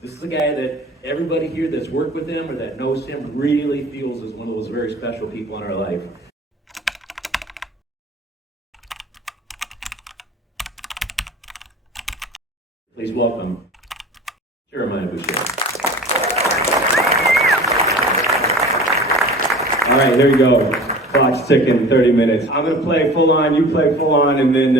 This is a guy that everybody here that's worked with him or that knows him really feels is one of those very special people in our life. Please welcome Jeremiah Boucher. All right, here we go. Clock's ticking, 30 minutes. I'm going to play full on, you play full on, and then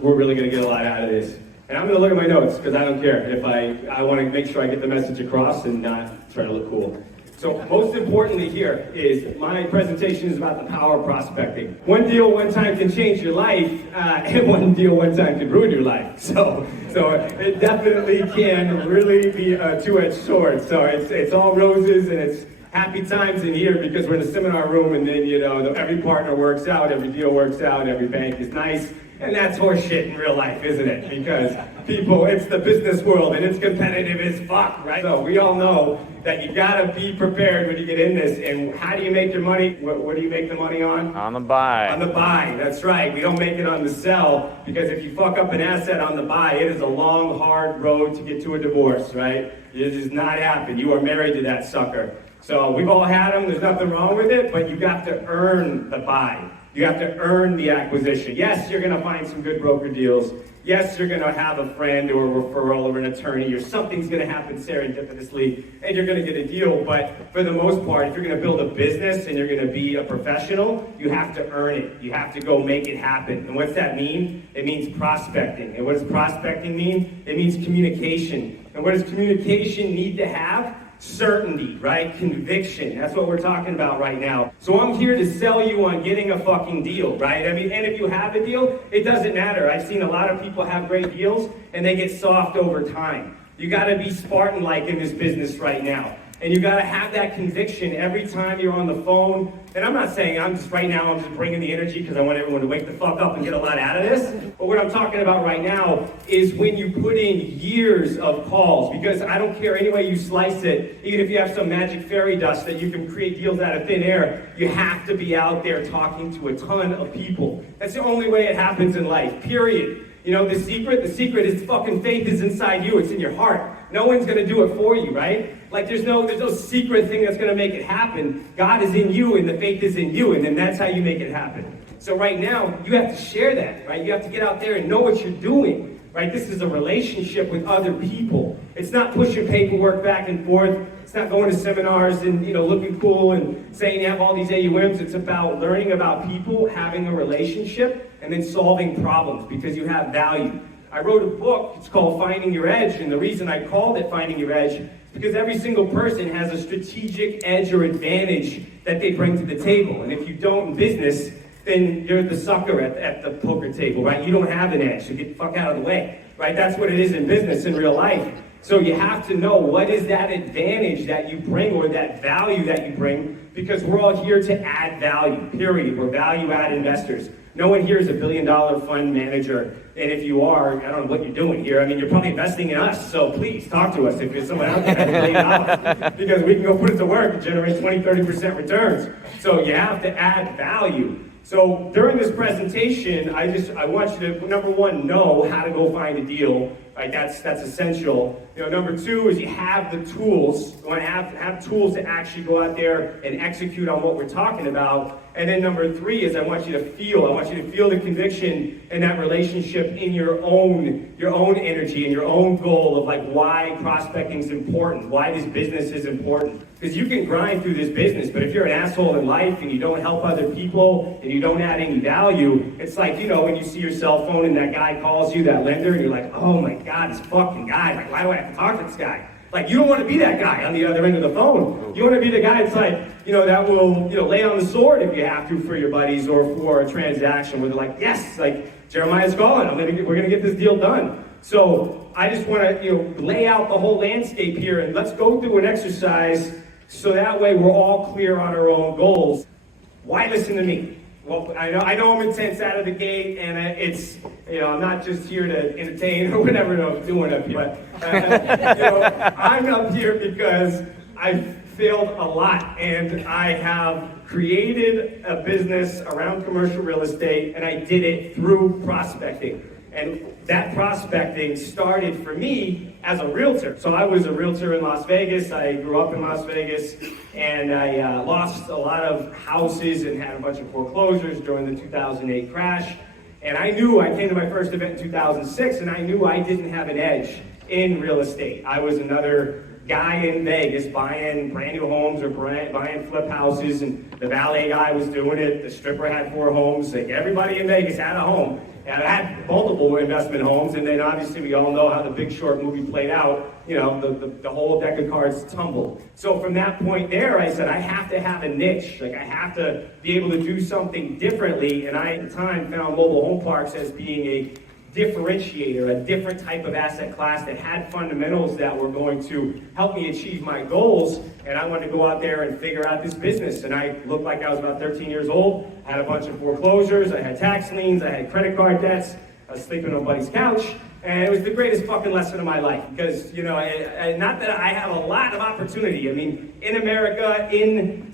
we're really going to get a lot out of this. And I'm going to look at my notes because I don't care. If I want to make sure I get the message across and not try to look cool. So most importantly here is my presentation is about the power of prospecting. One deal one time can change your life, and one deal one time can ruin your life. So it definitely can really be a two-edged sword. So it's all roses and it's happy times in here because we're in a seminar room, and then every partner works out, every deal works out, every bank is nice. And that's horseshit in real life, isn't it? Because people, it's the business world and it's competitive as fuck, right? So we all know that you gotta be prepared when you get in this. And how do you make your money? What do you make the money on? On the buy. On the buy, that's right. We don't make it on the sell, because if you fuck up an asset on the buy, it is a long, hard road to get to a divorce, right? It does not happen. You are married to that sucker. So we've all had them, there's nothing wrong with it, but you got to earn the buy. You have to earn the acquisition. Yes, you're gonna find some good broker deals. Yes, you're gonna have a friend or a referral or an attorney, or something's gonna happen serendipitously and you're gonna get a deal. But for the most part, if you're gonna build a business and you're gonna be a professional, you have to earn it. You have to go make it happen. And what's that mean? It means prospecting. And what does prospecting mean? It means communication. And what does communication need to have? Certainty, right? Conviction. That's what we're talking about right now. So I'm here to sell you on getting a fucking deal, right? I mean, and if you have a deal, it doesn't matter. I've seen a lot of people have great deals and they get soft over time. You gotta be Spartan-like in this business right now. And you gotta have that conviction every time you're on the phone. And I'm not saying I'm just bringing the energy because I want everyone to wake the fuck up and get a lot out of this. But what I'm talking about right now is when you put in years of calls, because I don't care any way you slice it, even if you have some magic fairy dust that you can create deals out of thin air, you have to be out there talking to a ton of people. That's the only way it happens in life, period. You know, the secret is fucking faith is inside you. It's in your heart. No one's going to do it for you, right? Like there's no secret thing that's going to make it happen. God is in you and the faith is in you, and then that's how you make it happen. So right now, you have to share that, right? You have to get out there and know what you're doing, right? This is a relationship with other people. It's not pushing paperwork back and forth. It's not going to seminars and, looking cool and saying you have all these AUMs. It's about learning about people, having a relationship, and then solving problems because you have value. I wrote a book, it's called Finding Your Edge, and the reason I called it Finding Your Edge is because every single person has a strategic edge or advantage that they bring to the table. And if you don't in business, then you're the sucker at the poker table, right? You don't have an edge, so get the fuck out of the way, right? That's what it is in business, in real life. So you have to know what is that advantage that you bring or that value that you bring, because we're all here to add value, period. We're value-add investors. No one here is $1 billion fund manager, and if you are, I don't know what you're doing here. I mean, you're probably investing in us, so please talk to us if you're someone out there that has $1 billion, because we can go put it to work and generate 20-30% returns. So you have to add value. So during this presentation, I want you to, number one, know how to go find a deal. Right, that's essential. Number two is you have the tools. You want to have tools to actually go out there and execute on what we're talking about. And then number three is I want you to feel the conviction and that relationship in your own energy and your own goal of like why prospecting is important, why this business is important. Because you can grind through this business, but if you're an asshole in life and you don't help other people and you don't add any value, it's like, when you see your cell phone and that guy calls you, that lender, and you're like, oh my God, this fucking guy, like, why do I have to talk to this guy? Like, you don't want to be that guy on the other end of the phone. You want to be the guy that's like, that will, lay on the sword if you have to for your buddies or for a transaction where they're like, yes, like, Jeremiah's calling, we're gonna get this deal done. So I just want to, lay out the whole landscape here, and let's go through an exercise so that way we're all clear on our own goals. Why listen to me? Well, I know I'm intense out of the gate, and it's, I'm not just here to entertain or whatever I'm doing up here, but, I'm up here because I've failed a lot, and I have created a business around commercial real estate, and I did it through prospecting. And that prospecting started for me as a realtor. So I was a realtor in Las Vegas. I grew up in Las Vegas, and I lost a lot of houses and had a bunch of foreclosures during the 2008 crash. And I knew, I came to my first event in 2006, and I knew I didn't have an edge in real estate. I was another guy in Vegas buying brand new homes or buying flip houses, and the valet guy was doing it. The stripper had 4 homes. Like, everybody in Vegas had a home. And I had multiple investment homes, and then obviously we all know how the Big Short movie played out. You know, the whole deck of cards tumbled. So from that point there, I said, I have to have a niche. Like, I have to be able to do something differently. And I, at the time, found mobile home parks as being a differentiator, a different type of asset class that had fundamentals that were going to help me achieve my goals. And I wanted to go out there and figure out this business. And I looked like I was about 13 years old, had a bunch of foreclosures, I had tax liens, I had credit card debts, I was sleeping on buddy's couch. And it was the greatest fucking lesson of my life because, you know, not that I have a lot of opportunity. I mean, in America, in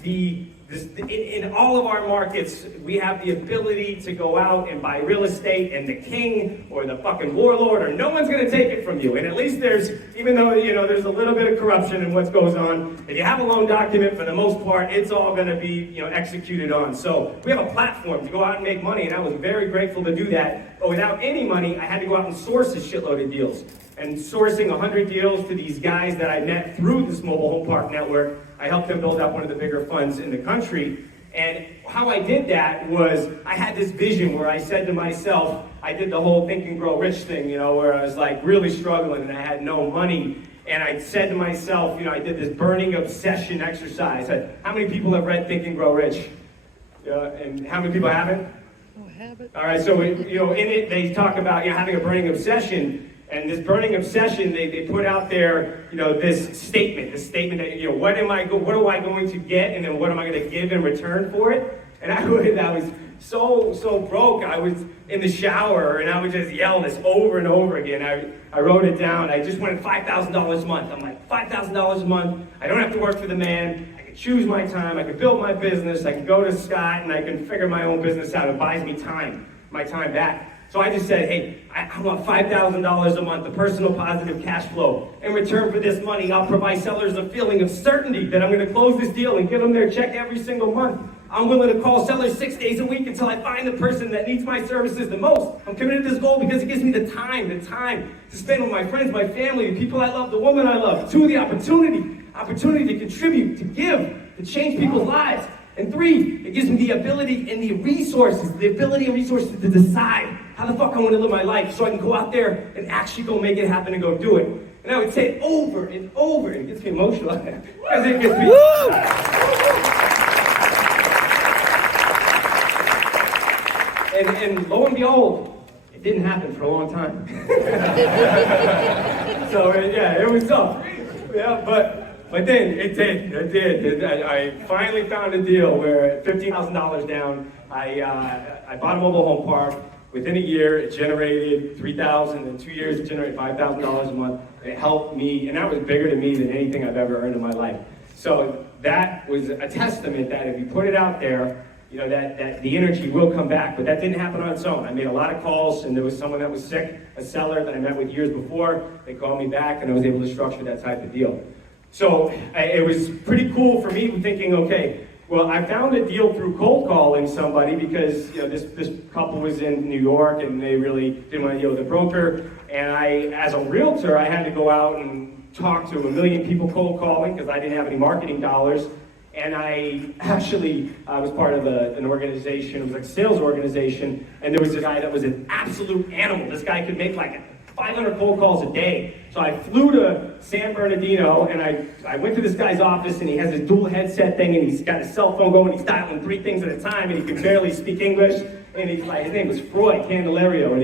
all of our markets, we have the ability to go out and buy real estate, and the king or the fucking warlord, or no one's going to take it from you. And at least there's, even though, you know, there's a little bit of corruption in what goes on, if you have a loan document, for the most part, it's all going to be, you know, executed on. So we have a platform to go out and make money, and I was very grateful to do that. But without any money, I had to go out and source a shitload of deals. And sourcing 100 deals to these guys that I met through this mobile home park network, I helped them build up one of the bigger funds in the country. And how I did that was, I had this vision where I said to myself, I did the whole Think and Grow Rich thing, you know, where I was like really struggling and I had no money. And I said to myself, you know, I did this burning obsession exercise. How many people have read Think and Grow Rich? And how many people haven't? All right, so you know, in it they talk about, you know, having a burning obsession. And this burning obsession, they put out there, you know, this statement that, you know, what am I going to get, and then what am I going to give in return for it? And I was so broke. I was in the shower, and I would just yell this over and over again. I wrote it down. I just wanted $5,000 a month. I'm like, $5,000 a month. I don't have to work for the man. I can choose my time. I can build my business. I can go to Scott, and I can figure my own business out. It buys me time, my time back. So I just said, hey, I want $5,000 a month, a personal positive cash flow. In return for this money, I'll provide sellers a feeling of certainty that I'm going to close this deal and give them their check every single month. I'm willing to call sellers 6 days a week until I find the person that needs my services the most. I'm committed to this goal because it gives me the time to spend with my friends, my family, the people I love, the woman I love. 2, the opportunity to contribute, to give, to change people's lives. And 3, it gives me the ability and the resources to decide how the fuck I want to live my life so I can go out there and actually go make it happen and go do it. And I would say it over and over, and it gets me emotional because it gets me... And lo and behold, it didn't happen for a long time. So yeah, it was tough. Yeah, but then it did. I finally found a deal where $15,000 down, I bought a mobile home park. Within a year, it generated $3,000. In 2 years, it generated $5,000 a month. It helped me, and that was bigger to me than anything I've ever earned in my life. So that was a testament that if you put it out there, you know, that the energy will come back. But that didn't happen on its own. I made a lot of calls, and there was someone that was sick, a seller that I met with years before. They called me back, and I was able to structure that type of deal. So it was pretty cool for me thinking, okay, well, I found a deal through cold calling somebody because, you know, this couple was in New York and they really didn't want to deal with a broker. And as a realtor, I had to go out and talk to 1 million people cold calling because I didn't have any marketing dollars. And I actually was part of an organization, it was like a sales organization, and there was a guy that was an absolute animal. This guy could make like 500 cold calls a day. So I flew to San Bernardino, and I went to this guy's office, and he has this dual headset thing, and he's got his cell phone going, he's dialing 3 things at a time, and he can barely speak English. And he's like, his name was Freud Candelario, and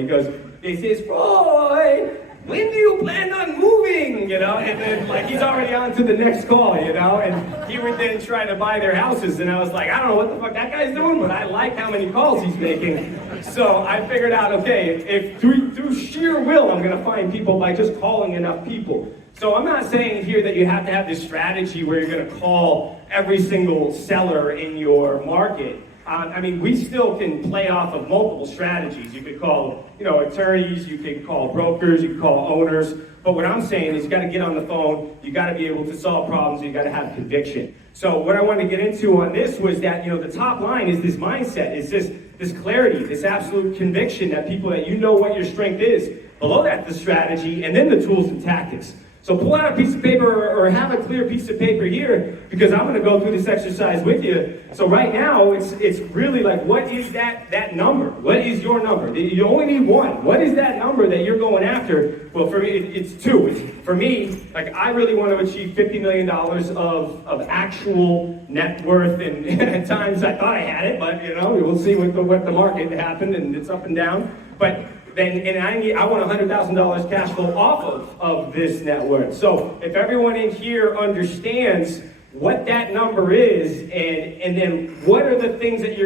he says, Freud, when do you plan on moving? You know, and then like he's already on to the next call, you know, and he would then try to buy their houses, and I was like, I don't know what the fuck that guy's doing, but I like how many calls he's making. So I figured out, okay, if through sheer will, I'm gonna find people by just calling enough people. So I'm not saying here that you have to have this strategy where you're gonna call every single seller in your market. I mean, we still can play off of multiple strategies. You could call, attorneys, you could call brokers, you could call owners. But what I'm saying is you got to get on the phone, you got to be able to solve problems, you got to have conviction. So what I want to get into on this was that, the top line is this mindset, is this clarity, this absolute conviction that you know what your strength is. Below that, the strategy, and then the tools and tactics. So pull out a piece of paper or have a clear piece of paper here, because I'm going to go through this exercise with you. So right now, it's really like, what is that number? What is your number? You only need one. What is that number that you're going after? Well, for me, it's two. For me, like, I really want to achieve $50 million of actual net worth, and at times I thought I had it, but we'll see what the market happened, and it's up and down. But I want $100,000 cash flow off of this net worth. So if everyone in here understands what that number is, and then what are the things that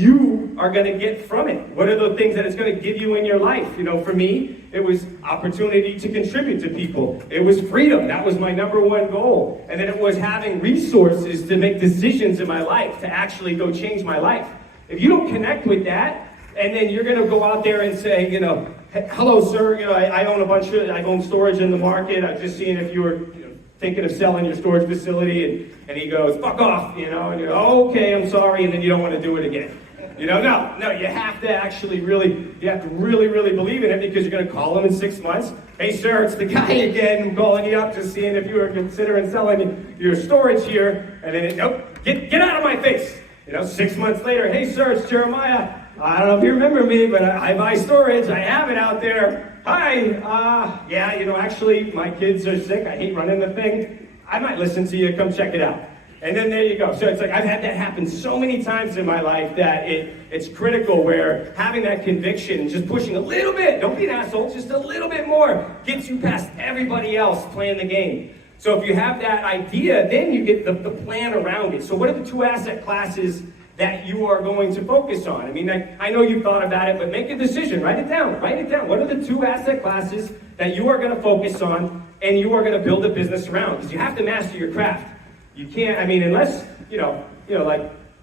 you are going to get from it? What are the things that it's going to give you in your life? For me, it was opportunity to contribute to people. It was freedom. That was my number one goal. And then it was having resources to make decisions in my life, to actually go change my life. If you don't connect with that, and then you're going to go out there and say, hello, sir, I own storage in the market. I'm just seeing if you were thinking of selling your storage facility. And he goes, fuck off, and you go, okay, I'm sorry, and then you don't want to do it again. No, you have to actually really believe in it, because you're going to call him in 6 months. Hey, sir, it's the guy again. I'm calling you up, just seeing if you were considering selling your storage here. And then, nope, get out of my face. 6 months later, hey, sir, it's Jeremiah. I don't know if you remember me, but I buy storage. I have it out there. Hi. Actually, my kids are sick. I hate running the thing. I might listen to you. Come check it out. And then there you go. So it's like, I've had that happen so many times in my life that it's critical, where having that conviction and just pushing a little bit, don't be an asshole, just a little bit more, gets you past everybody else playing the game. So if you have that idea, then you get the plan around it. So what are the two asset classes that you are going to focus on? I mean, I know you've thought about it, but make a decision. Write it down. What are the two asset classes that you are going to focus on and you are going to build a business around? Because you have to master your craft. You can't, unless,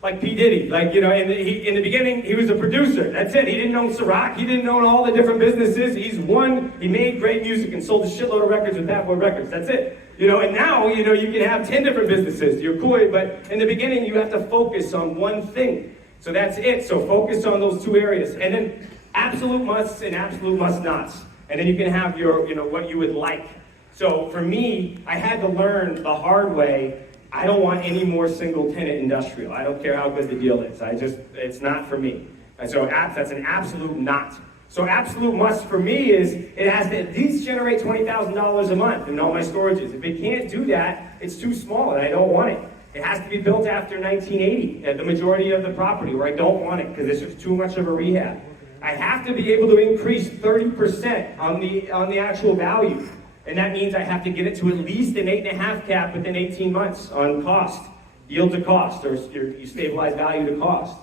like P. Diddy. In the beginning, he was a producer. That's it. He didn't own Ciroc. He didn't own all the different businesses. He made great music and sold a shitload of records with Bad Boy Records. That's it. And now, you can have 10 different businesses. You're cool, but in the beginning, you have to focus on one thing. So that's it. So focus on those two areas. And then absolute musts and absolute must nots. And then you can have your, what you would like. So for me, I had to learn the hard way. I don't want any more single tenant industrial. I don't care how good the deal is. It's not for me. And so that's an absolute not. So absolute must for me is it has to at least generate $20,000 a month in all my storages. If it can't do that, it's too small and I don't want it. It has to be built after 1980 at the majority of the property, where I don't want it because it's just too much of a rehab. I have to be able to increase 30% on the actual value. And that means I have to get it to at least an 8.5 cap within 18 months on cost, yield to cost, or you stabilize value to cost.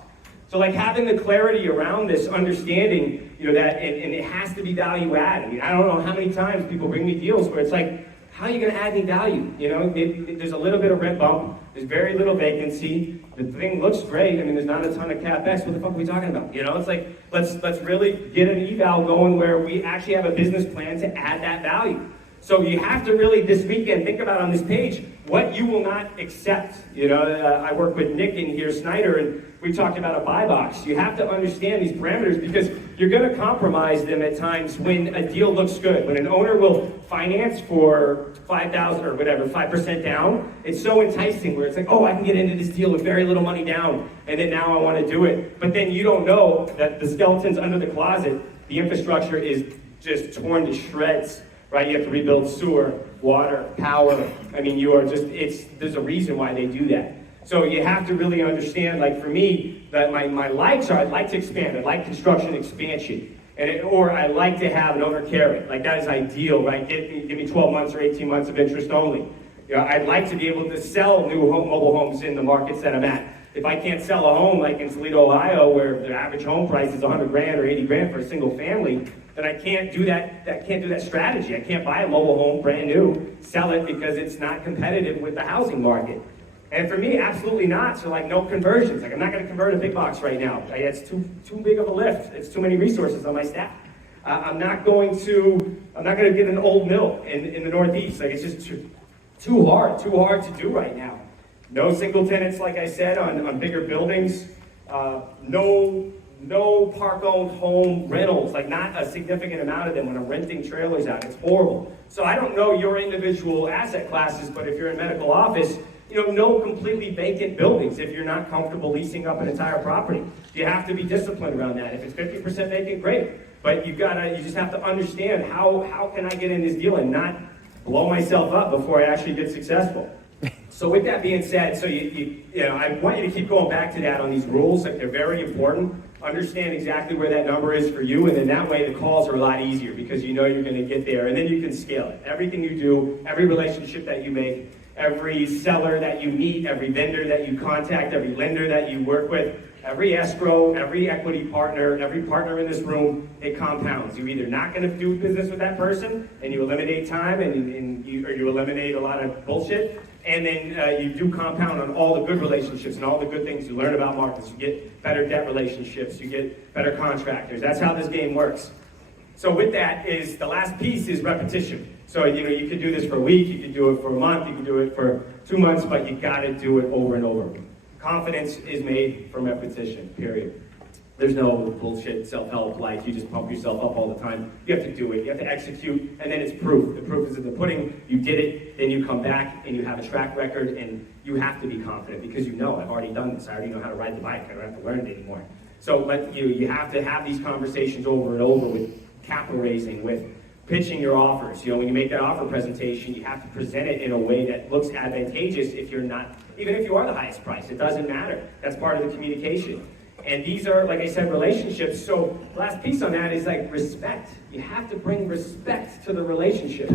So like having the clarity around this, understanding, that, and it has to be value add. I don't know how many times people bring me deals where it's like, how are you going to add any value? There's a little bit of rent bump, there's very little vacancy, the thing looks great, there's not a ton of CapEx, what the fuck are we talking about? It's like, let's really get an eval going where we actually have a business plan to add that value. So you have to really, this weekend, think about on this page, what you will not accept. I work with Nick in here, Snyder, and we talked about a buy box. You have to understand these parameters because you're going to compromise them at times when a deal looks good. When an owner will finance for $5,000 or whatever, 5% down, it's so enticing where it's like, oh, I can get into this deal with very little money down, and then now I want to do it. But then you don't know that the skeleton's under the closet, the infrastructure is just torn to shreds. Right, you have to rebuild sewer, water, power. There's a reason why they do that. So you have to really understand, like for me, that my likes are, I'd like to expand. I'd like construction expansion. Or I like to have an owner carry. Like that is ideal, right? Give me 12 months or 18 months of interest only. I'd like to be able to sell new mobile homes in the markets that I'm at. If I can't sell a home like in Toledo, Ohio, where the average home price is $100,000 or $80,000 for a single family, then I can't do that. I can't do that strategy. I can't buy a mobile home brand new, sell it because it's not competitive with the housing market. And for me, absolutely not. So like no conversions. Like I'm not going to convert a big box right now. It's too big of a lift. It's too many resources on my staff. I'm not going to get an old mill in the Northeast. Like it's just too hard to do right now. No single tenants, like I said, on bigger buildings. No park-owned home rentals, like not a significant amount of them when I'm renting trailers out. It's horrible. So I don't know your individual asset classes, but if you're in medical office, no completely vacant buildings if you're not comfortable leasing up an entire property. You have to be disciplined around that. If it's 50% vacant, great. But you just have to understand how can I get in this deal and not blow myself up before I actually get successful. So with that being said, so I want you to keep going back to that on these rules. Like they're very important. Understand exactly where that number is for you, and then that way the calls are a lot easier because you know you're going to get there, and then you can scale it. Everything you do, every relationship that you make, every seller that you meet, every vendor that you contact, every lender that you work with, every escrow, every equity partner, every partner in this room, it compounds. You're either not going to do business with that person, and you eliminate time, or you eliminate a lot of bullshit, and then you do compound on all the good relationships and all the good things you learn about markets. You get better debt relationships, you get better contractors. That's how this game works. So with that is the last piece is repetition. So you could do this for a week, you could do it for a month, you could do it for 2 months, but you got to do it over and over. Confidence is made from repetition, period. There's no bullshit self-help like you just pump yourself up all the time. You have to do it, you have to execute, and then it's proof. The proof is in the pudding. You did it, then you come back and you have a track record, and you have to be confident because I've already done this. I already know how to ride the bike. I don't have to learn it anymore. So but you have to have these conversations over and over with capital raising, with pitching your offers. When you make that offer presentation, you have to present it in a way that looks advantageous even if you are the highest price. It doesn't matter. That's part of the communication. And these are, like I said, relationships. So the last piece on that is like respect. You have to bring respect to the relationship.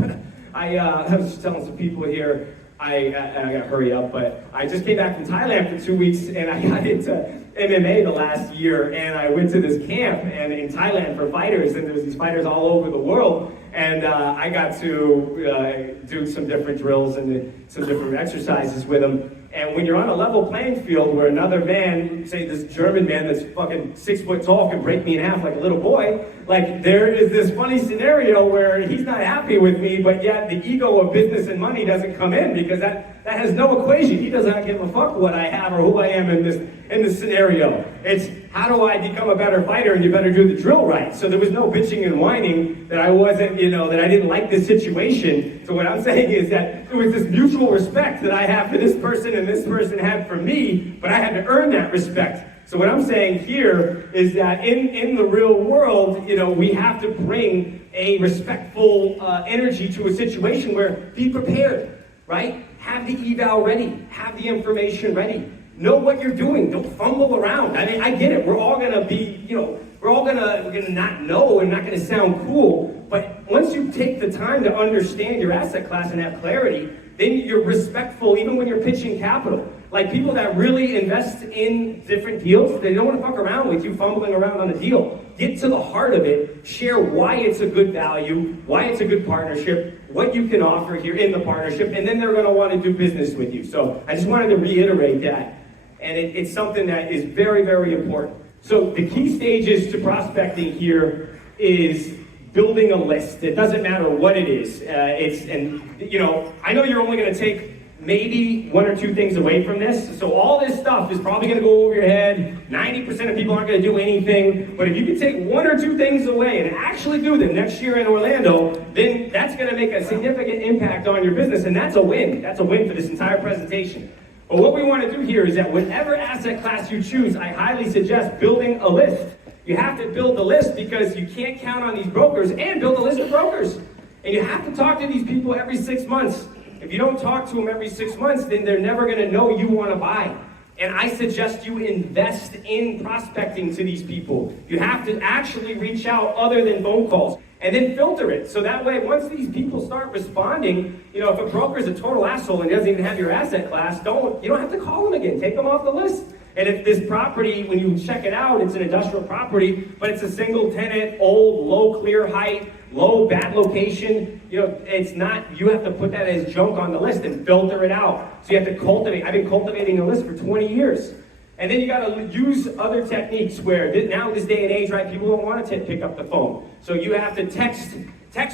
I was just telling some people here, I gotta hurry up, but I just came back from Thailand for 2 weeks, and I got into MMA the last year, and I went to this camp and in Thailand for fighters, and there's these fighters all over the world, and I got to do some different drills and some different exercises with them. And when you're on a level playing field where another man, say this German man that's fucking 6 foot tall can break me in half like a little boy, like there is this funny scenario where he's not happy with me, but yet the ego of business and money doesn't come in because that has no equation. He doesn't give a fuck what I have or who I am in this scenario. It's how do I become a better fighter, and you better do the drill right. So there was no bitching and whining that I wasn't, that I didn't like this situation. So what I'm saying is that it was this mutual respect that I have for this person and this person had for me, but I had to earn that respect. So what I'm saying here is that in the real world, we have to bring a respectful energy to a situation where be prepared, right? Have the eval ready, have the information ready. Know what you're doing. Don't fumble around. I mean, I get it. We're all gonna be, we're gonna not know and not gonna sound cool. But once you take the time to understand your asset class and have clarity, then you're respectful even when you're pitching capital. Like people that really invest in different deals, they don't want to fuck around with you fumbling around on a deal. Get to the heart of it. Share why it's a good value, why it's a good partnership, what you can offer here in the partnership, and then they're going to want to do business with you. So I just wanted to reiterate that. And it's something that is very, very important. So the key stages to prospecting here is building a list. It doesn't matter what it is. I know you're only going to take maybe 1 or 2 things away from this. So all this stuff is probably going to go over your head. 90% of people aren't going to do anything. But if you can take 1 or 2 things away and actually do them next year in Orlando, then that's going to make a significant impact on your business. And that's a win. That's a win for this entire presentation. But what we want to do here is that whatever asset class you choose, I highly suggest building a list. You have to build the list because you can't count on these brokers, and build a list of brokers. And you have to talk to these people every 6 months. If you don't talk to them every 6 months, then they're never going to know you want to buy. And I suggest you invest in prospecting to these people. You have to actually reach out other than phone calls. And then filter it. So that way, once these people start responding, if a broker is a total asshole and doesn't even have your asset class, you don't have to call them again. Take them off the list. And if this property, when you check it out, it's an industrial property, but it's a single tenant, old, low clear height, low, bad location, it's not, you have to put that as junk on the list and filter it out. So you have to cultivate. I've been cultivating a list for 20 years. And then you got to use other techniques where now this day and age, right, people don't want to pick up the phone. So you have to text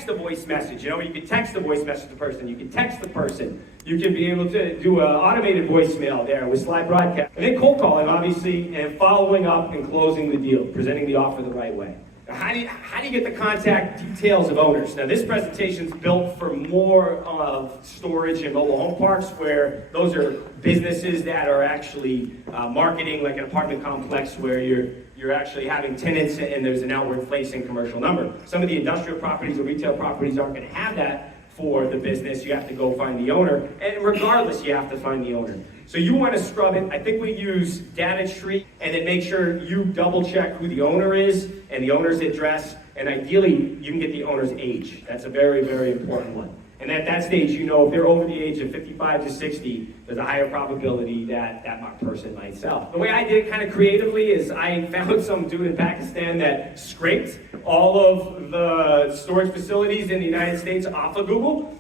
the voice message. You can text the voice message to the person. You can text the person. You can be able to do an automated voicemail there with slide broadcast. And then cold calling, obviously, and following up and closing the deal, presenting the offer the right way. Now, how do you get the contact details of owners? Now, this presentation is built for more of storage and mobile home parks, where those are businesses that are actually marketing like an apartment complex where you're actually having tenants and there's an outward-facing commercial number. Some of the industrial properties or retail properties aren't going to have that for the business. You have to go find the owner, and regardless, you have to find the owner. So you want to scrub it. I think we use data tree, and then make sure you double check who the owner is and the owner's address, and ideally you can get the owner's age. That's a very, very important one. And at that stage, if they're over the age of 55 to 60, there's a higher probability that that person might sell. The way I did it kind of creatively is I found some dude in Pakistan that scraped all of the storage facilities in the United States off of Google.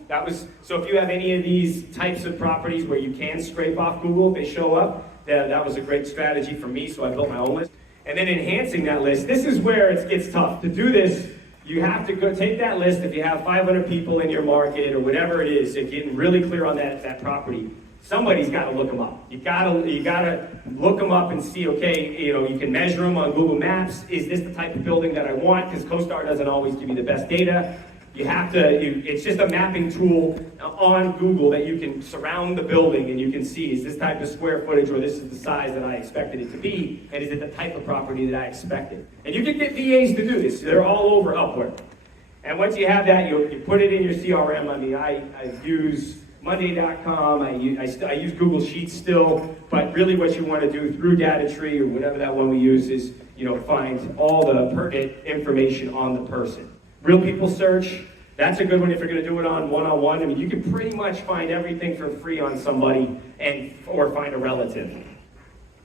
So if you have any of these types of properties where you can scrape off Google, they show up. That was a great strategy for me, so I built my own list. And then enhancing that list, this is where it gets tough. To do this, you have to go take that list. If you have 500 people in your market or whatever it is, and getting really clear on that property, somebody's got to look them up. You gotta look them up and see. Okay, you can measure them on Google Maps. Is this the type of building that I want? Because CoStar doesn't always give you the best data. You have to. It's just a mapping tool on Google that you can surround the building and you can see, is this type of square footage, or this is the size that I expected it to be, and is it the type of property that I expected? And you can get VAs to do this. They're all over Upwork. And once you have that, you put it in your CRM. I use Monday.com. I use Google Sheets still, but really what you want to do through Data Tree or whatever that one we use is find all the pertinent information on the person. Real people search, that's a good one if you're going to do it on one-on-one. I mean, you can pretty much find everything for free on somebody or find a relative.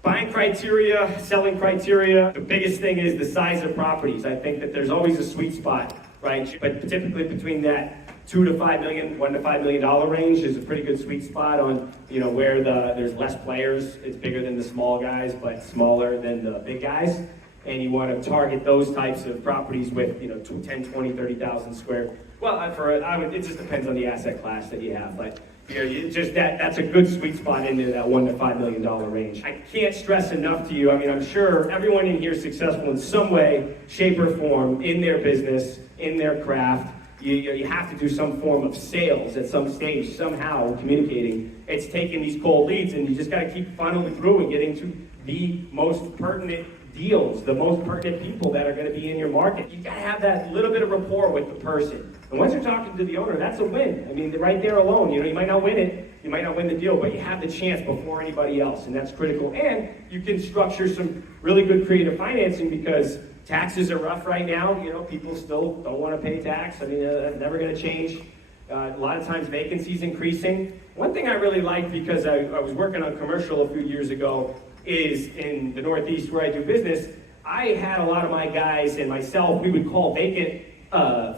Buying criteria, selling criteria, the biggest thing is the size of properties. I think that there's always a sweet spot, right? But typically between that $1 to $5 million range is a pretty good sweet spot on, where there's less players. It's bigger than the small guys, but smaller than the big guys. And you want to target those types of properties with, 10, 20, 30,000 square. Well, it just depends on the asset class that you have, but that's a good sweet spot into that $1 to $5 million range. I can't stress enough to you. I mean, I'm sure everyone in here is successful in some way, shape, or form in their business, in their craft. You have to do some form of sales at some stage, somehow communicating. It's taking these cold leads, and you just got to keep funneling through and getting to the most pertinent deals, the most pertinent people that are going to be in your market. You got to have that little bit of rapport with the person. And once you're talking to the owner, that's a win. I mean, right there alone, you might not win it, you might not win the deal, but you have the chance before anybody else, and that's critical. And you can structure some really good creative financing because taxes are rough right now. People still don't want to pay tax. I mean, that's never going to change. A lot of times vacancies increasing. One thing I really like, because I was working on commercial a few years ago, is in the Northeast where I do business, I had a lot of my guys and myself, we would call vacant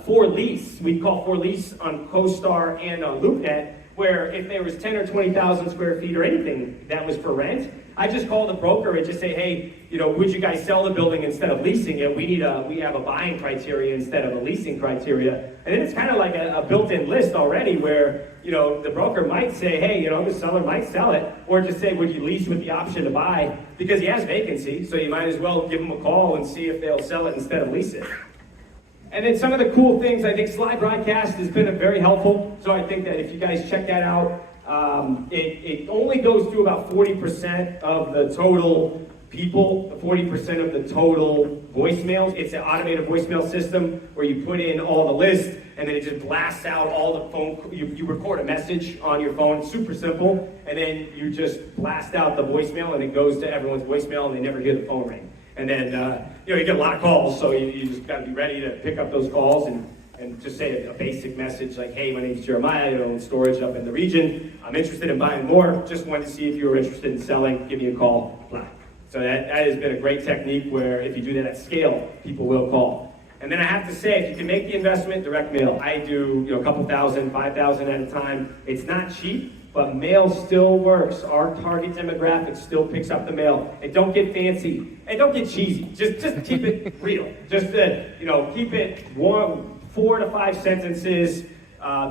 for lease. We'd call for lease on CoStar and on LoopNet, where if there was 10 or 20,000 square feet or anything that was for rent, I just call the broker and just say, hey, would you guys sell the building instead of leasing it? We have a buying criteria instead of a leasing criteria. And then it's kind of like a built-in list already where, the broker might say, hey, the seller might sell it, or just say, would you lease with the option to buy? Because he has vacancy, so you might as well give him a call and see if they'll sell it instead of lease it. And then some of the cool things, I think slide broadcast has been very helpful. So I think that if you guys check that out, it only goes through about 40% of the total people, 40% of the total voicemails. It's an automated voicemail system where you put in all the lists and then it just blasts out all the phone. You record a message on your phone, super simple, and then you just blast out the voicemail and it goes to everyone's voicemail and they never hear the phone ring. And then, you get a lot of calls, so you just got to be ready to pick up those calls and just say a basic message like, hey, my name's Jeremiah, I own storage up in the region. I'm interested in buying more. Just wanted to see if you were interested in selling. Give me a call. Blah. So that has been a great technique where if you do that at scale, people will call. And then I have to say, if you can make the investment, direct mail. I do, a couple thousand, 5,000 at a time. It's not cheap, but mail still works. Our target demographic still picks up the mail. And don't get fancy, and don't get cheesy. Just keep it real. Just keep it 4 to 5 sentences.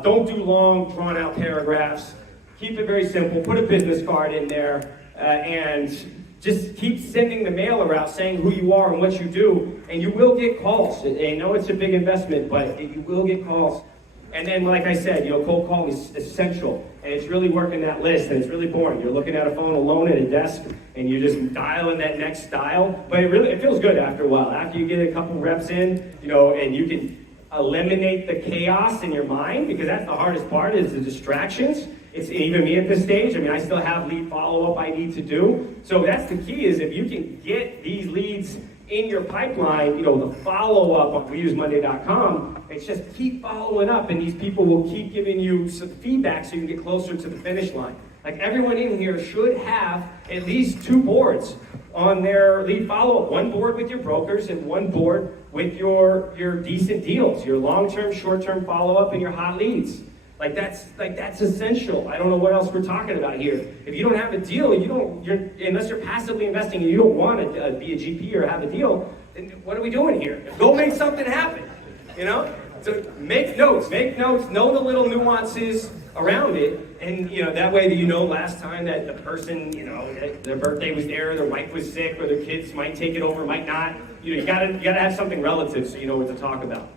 Don't do long, drawn-out paragraphs. Keep it very simple. Put a business card in there, and just keep sending the mailer out saying who you are and what you do, and you will get calls. I know it's a big investment, but you will get calls. And then, like I said, cold calling is essential, and it's really working that list, and it's really boring. You're looking at a phone alone at a desk, and you're just dialing that next dial, but it feels good after a while. After you get a couple reps in, and you can eliminate the chaos in your mind, because that's the hardest part, is the distractions. It's even me at this stage. I still have lead follow-up I need to do. So that's the key, is if you can get these leads in your pipeline, the follow-up on reUsemonday.com, it's just keep following up, and these people will keep giving you some feedback so you can get closer to the finish line. Like, everyone in here should have at least 2 boards on their lead follow-up. 1 board with your brokers and 1 board with your decent deals, your long-term, short-term follow-up, and your hot leads. That's essential. I don't know what else we're talking about here. If you don't have a deal, unless you're passively investing and you don't want to be a GP or have a deal, then what are we doing here? Go make something happen. So make notes, know the little nuances around it, and that way that last time that the person, their birthday was there, their wife was sick, or their kids might take it over, might not. You gotta have something relative so you know what to talk about.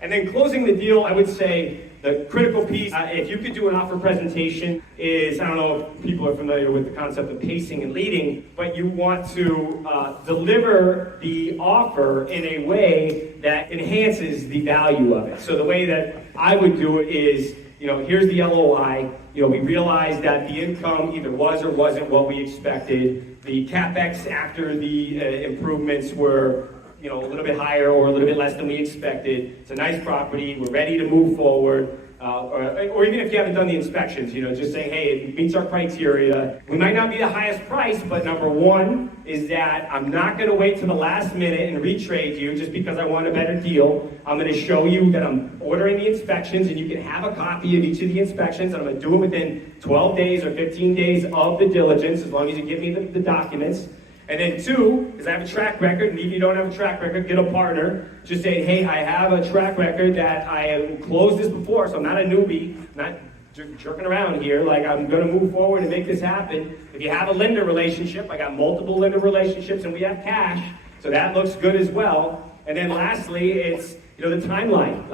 And then closing the deal, I would say the critical piece, if you could do an offer presentation, is, I don't know if people are familiar with the concept of pacing and leading, but you want to deliver the offer in a way that enhances the value of it. So the way that I would do it is, here's the LOI. We realized that the income either was or wasn't what we expected. The CapEx after the improvements were a little bit higher or a little bit less than we expected. It's a nice property. We're ready to move forward. Or even if you haven't done the inspections, just saying, hey, it meets our criteria. We might not be the highest price, but number 1 is that I'm not going to wait to the last minute and retrade you just because I want a better deal. I'm going to show you that I'm ordering the inspections, and you can have a copy of each of the inspections, and I'm going to do it within 12 days or 15 days of the diligence, as long as you give me the documents. And then 2, is I have a track record, and even if you don't have a track record, get a partner. Just say, hey, I have a track record that I have closed this before, so I'm not a newbie, not jerking around here. I'm going to move forward and make this happen. If you have a lender relationship, I got multiple lender relationships, and we have cash, so that looks good as well. And then lastly, it's, the timeline.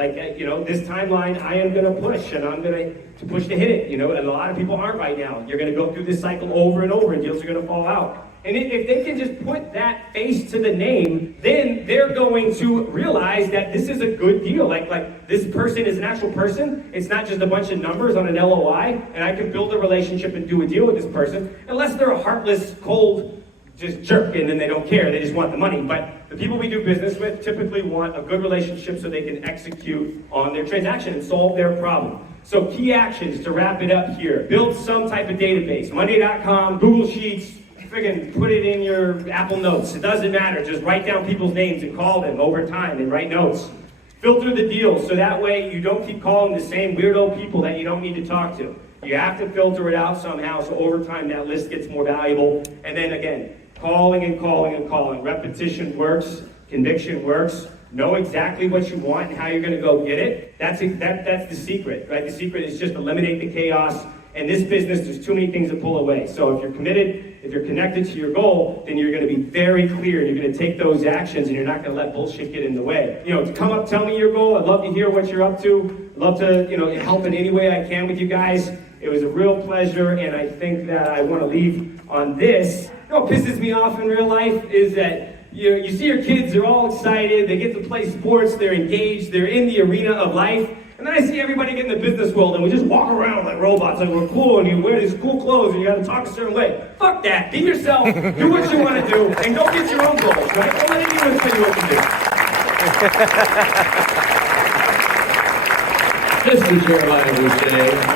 This timeline I am going to push, and I'm going to push to hit it, and a lot of people aren't right now. You're going to go through this cycle over and over, and deals are going to fall out. And if they can just put that face to the name, then they're going to realize that this is a good deal. Like this person is an actual person. It's not just a bunch of numbers on an LOI, and I can build a relationship and do a deal with this person, unless they're a heartless, cold, just jerk, and then they don't care. They just want the money. But the people we do business with typically want a good relationship so they can execute on their transaction and solve their problem. So key actions to wrap it up here. Build some type of database. Monday.com, Google Sheets, friggin' put it in your Apple Notes. It doesn't matter. Just write down people's names and call them over time and write notes. Filter the deals so that way you don't keep calling the same weirdo people that you don't need to talk to. You have to filter it out somehow so over time that list gets more valuable. And then again, calling and calling and calling. Repetition works. Conviction works. Know exactly what you want and how you're going to go get it. That's the secret, right? The secret is just eliminate the chaos. In this business, there's too many things to pull away. So if you're committed, if you're connected to your goal, then you're going to be very clear. You're going to take those actions, and you're not going to let bullshit get in the way. To come up, tell me your goal. I'd love to hear what you're up to. I'd love to, help in any way I can with you guys. It was a real pleasure, and I think that I want to leave on this. What pisses me off in real life is that you see your kids, they're all excited, they get to play sports, they're engaged, they're in the arena of life, and then I see everybody get in the business world and we just walk around like robots, like we're cool, and you wear these cool clothes and you gotta talk a certain way. Fuck that, be yourself, do what you want to do, and go get your own goals, right? Don't let anyone tell you what to do. This is Jeremiah Boucher.